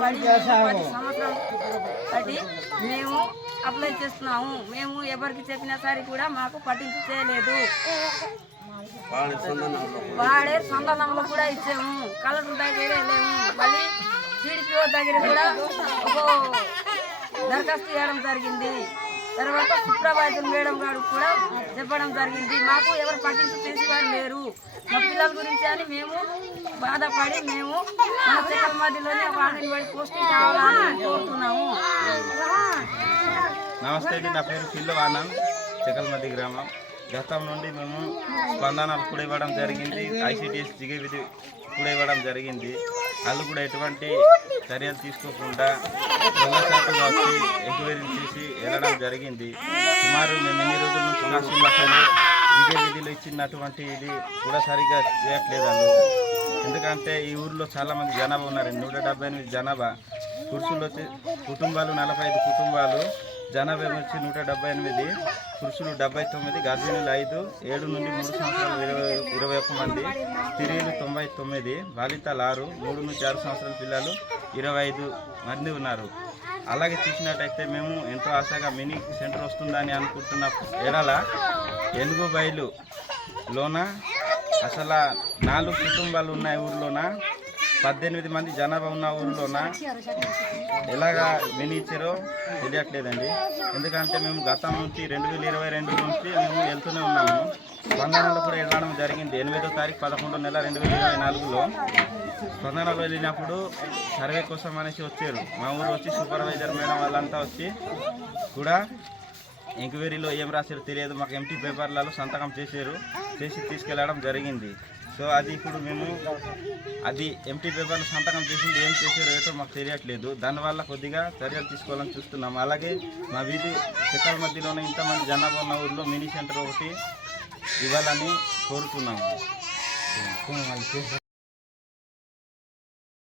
పడి 10 సంవత్సరాలు బట్టి మేము అప్లై చేస్తున్నాము. మేము ఎవరికి చెప్పినా సరే కూడా మాకు పట్టింపు చేయలేదు. వాడే సంధానంలో కూడా ఇచ్చాము, కలెక్టర్ దగ్గర వెళ్ళాము, మళ్ళీ సిడిపిఓ దగ్గర కూడా ఒక దరఖాస్తు చేయడం జరిగింది. తర్వాత సూపర్వైజర్ మేడం గారు కూడా చెప్పడం జరిగింది. మాకు ఎవరు పట్టింపు చేసేవారు లేరు. మా పిల్లల గురించి అని మేము బాధపడి మేము మన చెక్కల మధ్యలోనే ఒక అంగన్వాడీ పోస్టింగ్ కావాలని కోరుతున్నాము. నమస్తే అండి, నా పేరు పిల్లు ఆనంద్, చెక్కలమద్ది గ్రామం. గతం నుండి మేము స్పందనలు కూడా ఇవ్వడం జరిగింది, ICDS జిగే విధి కూడా ఇవ్వడం జరిగింది. వాళ్ళు కూడా ఎటువంటి చర్యలు తీసుకోకుండా దొంగచాటుగా వచ్చి ఎంక్వైరీ చేసి వెళ్ళడం జరిగింది. సుమారు మేము ఎన్ని రోజుల నుంచి కాసులు జిగే విధిలో ఇచ్చినటువంటి ఇది కూడా సరిగ్గా చేయట్లేదు వాళ్ళు. ఎందుకంటే ఈ ఊరిలో చాలామంది జనాభా ఉన్నారు, 178 జనాభా. పురుషులు వచ్చి కుటుంబాలు 45 కుటుంబాలు, జనాభా వచ్చి 178, పురుషులు 79, గర్భిణులు 5, 7 నుండి 3 సంవత్సరాలు 21 మంది, స్త్రీలు 99, బాలింతలు 6, 3 నుంచి 6 సంవత్సరాల పిల్లలు 25 మంది ఉన్నారు. అలాగే చూసినట్టయితే మేము ఎంతో ఆశగా మినీ సెంటర్ వస్తుందని అనుకుంటున్న ఎడల ఎనుగు బయలులోన అసలు 4 కుటుంబాలు ఉన్నాయి ఊరిలోన, 18 మంది జనాభా ఉన్న ఊరిలోన ఎలాగా మినీ ఇచ్చారో తెలియట్లేదండి. ఎందుకంటే మేము గతం నుంచి 2022 నుంచి మేము వెళ్తూనే ఉన్నాము. స్పందనలో కూడా వెళ్ళడం జరిగింది. 8వ తారీఖు 11వ నెల 2024లో స్పందనలో వెళ్ళినప్పుడు సర్వే కోసం అనేసి వచ్చారు. మా ఊరు వచ్చి సూపర్వైజర్ మేడం వాళ్ళంతా వచ్చి కూడా ఎంక్వైరీలో ఏం రాశారో తెలియదు, మాకు ఎంటీ పేపర్లలో సంతకం చేసి తీసుకెళ్ళడం జరిగింది. సో అది ఇప్పుడు మేము అది ఎంటీ పేపర్లు సంతకం చేసింది ఏం చేసారో ఏటో మాకు తెలియట్లేదు. దానివల్ల కొద్దిగా చర్యలు తీసుకోవాలని చూస్తున్నాము. అలాగే మా వీధి చెక్కల మధ్యలోనే ఇంతమంది జనాభా ఉన్న ఊళ్ళో మినీ సెంటర్ ఒకటి ఇవ్వాలని కోరుతున్నాము.